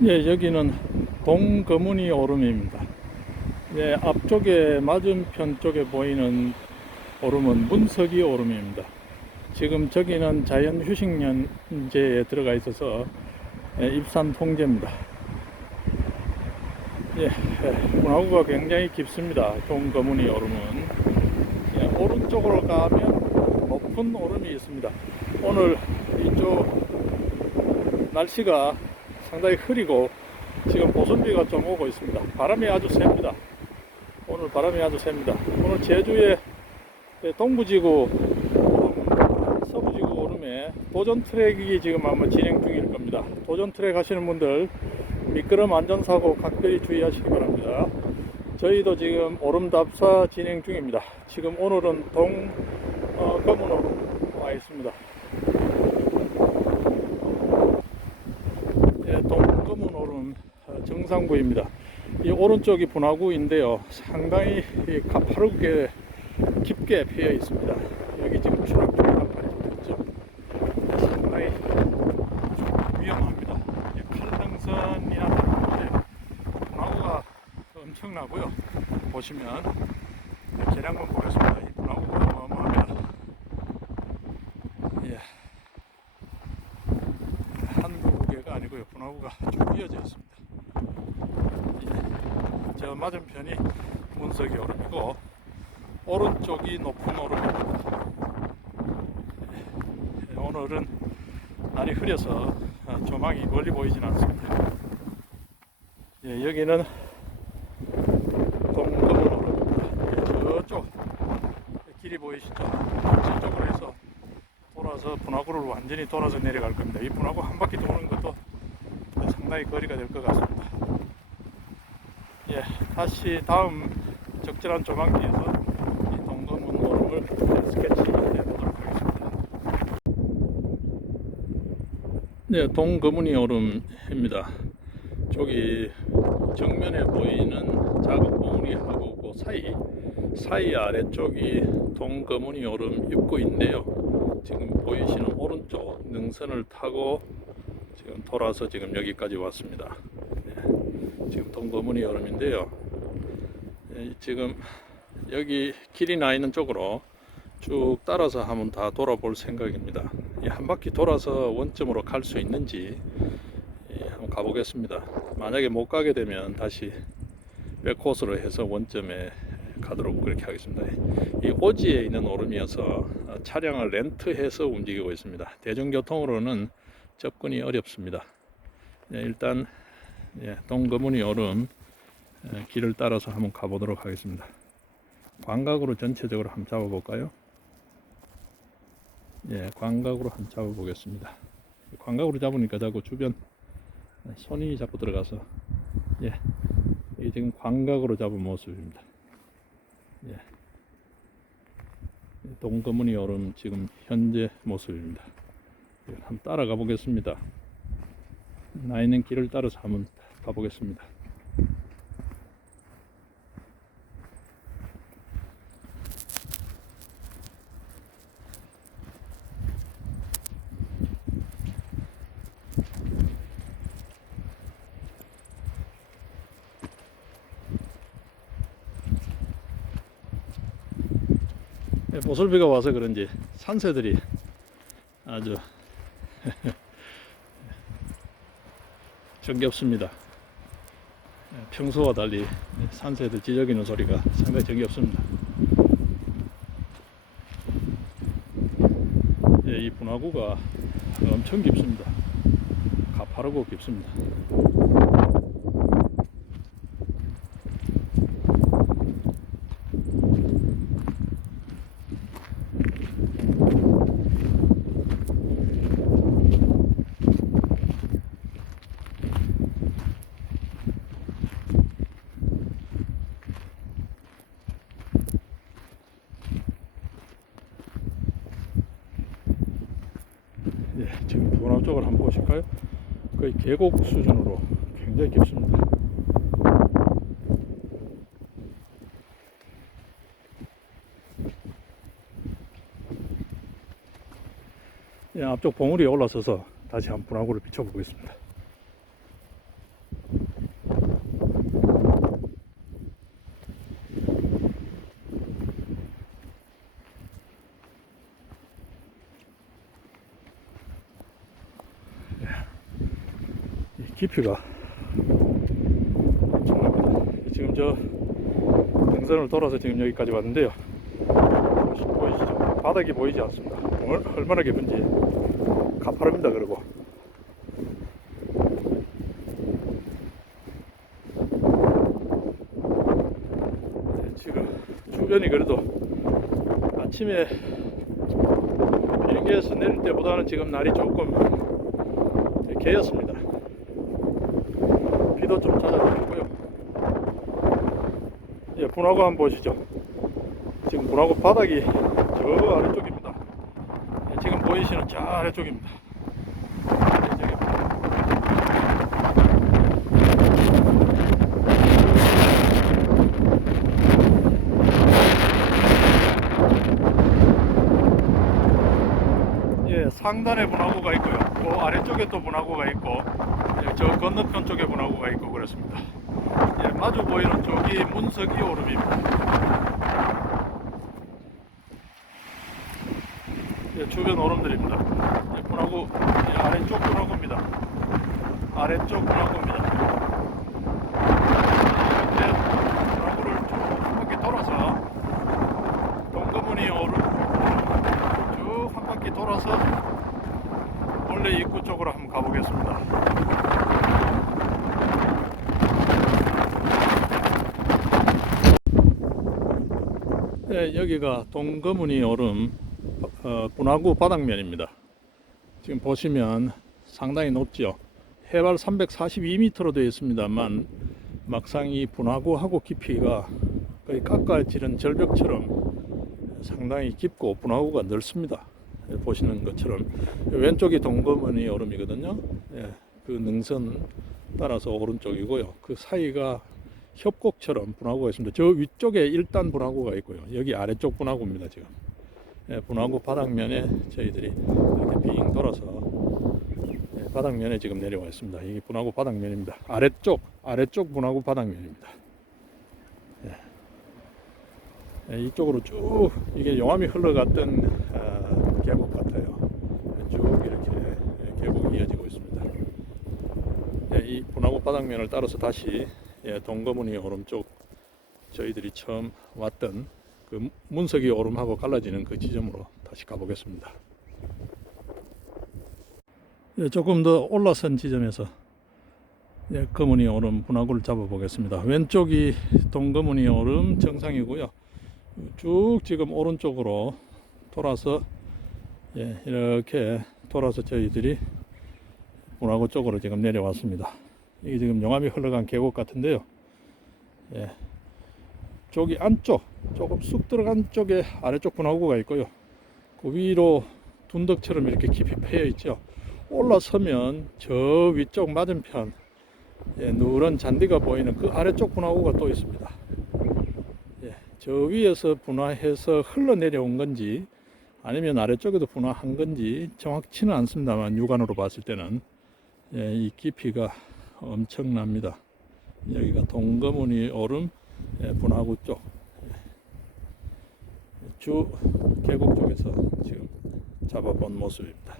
예, 여기는 동거문이 오름입니다. 예, 앞쪽에 맞은편 쪽에 보이는 오름은 문석이 오름입니다. 지금 저기는 자연 휴식연제에 들어가 있어서 예, 입산 통제입니다. 예, 예, 문화구가 굉장히 깊습니다. 동거문이 오름은 예, 오른쪽으로 가면 높은 오름이 있습니다. 오늘 이쪽 날씨가 상당히 흐리고 지금 보선비가 좀 오고 있습니다. 바람이 아주 셉니다. 오늘 바람이 아주 셉니다. 오늘 제주의 동부지구 서부지구 오름에 도전 트랙이 지금 아마 진행 중일 겁니다. 도전 트랙 하시는 분들 미끄럼 안전사고 각별히 주의하시기 바랍니다. 저희도 지금 오름 답사 진행 중입니다. 지금 오늘은 동 어, 검은으로 와 있습니다. 예, 동검은 오름 어, 정상부입니다. 이 오른쪽이 분화구인데요. 상당히 이 가파르게 깊게 피어 있습니다. 여기 지금 추락 중인 한판이 있죠. 상당히 좀 위험합니다. 이 칼등선이나 때문에 분화구가 엄청나고요. 보시면 계량만 보겠습니다. 이 분화구가 어마어마합니다. 예. 한두 개가 아니고요. 분화구가 쭉 이어져 있습니다. 맞은편이 문석이 오름이고 오른쪽이 높은 오름입니다. 예. 오늘은 날이 흐려서 아, 조망이 멀리 보이진 않습니다. 예, 여기는 동검은 오름입니다. 예, 저쪽 길이 보이시죠? 저쪽으로 해서 돌아서 분화구를 완전히 돌아서 내려갈 겁니다. 이 분화구 한 바퀴 도는 것도 상당히 거리가 될 것 같습니다. 예, 다시 다음 적절한 조망기에서 이 동검은 오름을 스케치 해 보도록 하겠습니다. 네, 동거문이 오름입니다. 저기 정면에 보이는 작은 봉우리하고 그 사이 사이 아래쪽이 동거문이 오름 입구인데요. 지금 보이시는 오른쪽 능선을 타고 지금 돌아서 지금 여기까지 왔습니다. 네, 지금 동거문이 오름인데요. 예, 지금 여기 길이 나 있는 쪽으로 쭉 따라서 한번 다 돌아볼 생각입니다. 이한 바퀴 돌아서 원점으로 갈 수 있는지 예, 한번 가보겠습니다. 만약에 못 가게 되면 다시 백코스로 해서 원점에 가도록 그렇게 하겠습니다. 이 오지에 있는 오름이어서 차량을 렌트해서 움직이고 있습니다. 대중교통으로는 접근이 어렵습니다. 예, 일단 예, 동거문이 예, 길을 따라서 한번 가보도록 하겠습니다. 광각으로 전체적으로 한번 잡아볼까요? 예, 광각으로 한번 잡아보겠습니다. 광각으로 잡으니까 자꾸 주변 손이 자꾸 들어가서 예, 이게 지금 광각으로 잡은 모습입니다. 예. 동거문이 오름 지금 현재 모습입니다. 예, 한번 따라가 보겠습니다. 나 있는 길을 따라서 한번 가보겠습니다. 예, 보슬비가 와서 그런지 산새들이 아주 정겹습니다. 예, 평소와 달리 산새들 지저귀는 소리가 상당히 정겹습니다. 예, 이 분화구가 엄청 깊습니다. 가파르고 깊습니다. 예, 지금 분화 쪽을 한번 보실까요? 거의 계곡 수준으로 굉장히 깊습니다. 예, 앞쪽 봉우리에 올라서서 다시 한 분화구를 비춰보겠습니다. 깊이가 엄청납니다. 지금 저 등선을 돌아서 지금 여기까지 왔는데요. 보이시죠? 바닥이 보이지 않습니다. 얼- 얼마나 깊은지 가파릅니다. 그리고 네, 지금 주변이 그래도 아침에 비행기에서 내릴 때보다는 지금 날이 조금 개였습니다. 비도 좀 잦아들고요. 예, 분화구 한번 보시죠. 지금 분화구 바닥이 저 아래쪽입니다. 예, 지금 보이시는 저 아래쪽입니다. 예, 상단에 분화구가 있고요. 그 아래쪽에 또 분화구가 있고, 예, 저 건너편 쪽에 분화구가 있고 그렇습니다. 예, 마주 보이는 쪽이 문석이 오름입니다. 예, 주변 오름들입니다. 예, 분화구, 예, 아래쪽 분화구입니다. 아래쪽 분화구입니다. 이렇게 분화구를 쭉 한 바퀴 돌아서 동거문이 오름 쭉 한 바퀴 돌아서 원래 입구 쪽으로 한번 가보겠습니다. 네, 여기가 동거문이 오름 어, 분화구 바닥면입니다. 지금 보시면 상당히 높죠. 해발 342m로 되어 있습니다만 막상 이 분화구하고 깊이가 거의 깎아지른 절벽처럼 상당히 깊고 분화구가 넓습니다. 예, 보시는 것처럼 왼쪽이 동거문이 오름이거든요. 예, 그 능선 따라서 오른쪽이고요. 그 사이가 협곡처럼 분화구가 있습니다. 저 위쪽에 1단 분화구가 있고요. 여기 아래쪽 분화구입니다. 지금 예, 분화구 바닥면에 저희들이 이렇게 빙 돌아서 예, 바닥면에 지금 내려와 있습니다. 이게 분화구 바닥면입니다. 아래쪽 아래쪽 분화구 바닥면입니다. 예, 이쪽으로 쭉 이게 용암이 흘러갔던 아, 계곡 같아요. 쭉 이렇게 예, 계곡이 이어지고 있습니다. 예, 이 분화구 바닥면을 따라서 다시 예, 동거문이 오름쪽 저희들이 처음 왔던 그 문석이 오름하고 갈라지는 그 지점으로 다시 가보겠습니다. 예, 조금 더 올라선 지점에서 예, 거문이 오름 분화구를 잡아보겠습니다. 왼쪽이 동거문이 오름 정상이고요. 쭉 지금 오른쪽으로 돌아서 예, 이렇게 돌아서 저희들이 분화구 쪽으로 지금 내려왔습니다. 이게 지금 용암이 흘러간 계곡 같은데요. 예, 저기 안쪽 조금 쑥 들어간 쪽에 아래쪽 분화구가 있고요. 그 위로 둔덕처럼 이렇게 깊이 패여 있죠. 올라서면 저 위쪽 맞은편 예, 누런 잔디가 보이는 그 아래쪽 분화구가 또 있습니다. 예, 저 위에서 분화해서 흘러내려온 건지 아니면 아래쪽에도 분화한 건지 정확치는 않습니다만 육안으로 봤을 때는 예, 이 깊이가 엄청납니다. 여기가 동거문이 오름 예, 분화구 쪽. 예. 주 계곡 쪽에서 지금 잡아본 모습입니다.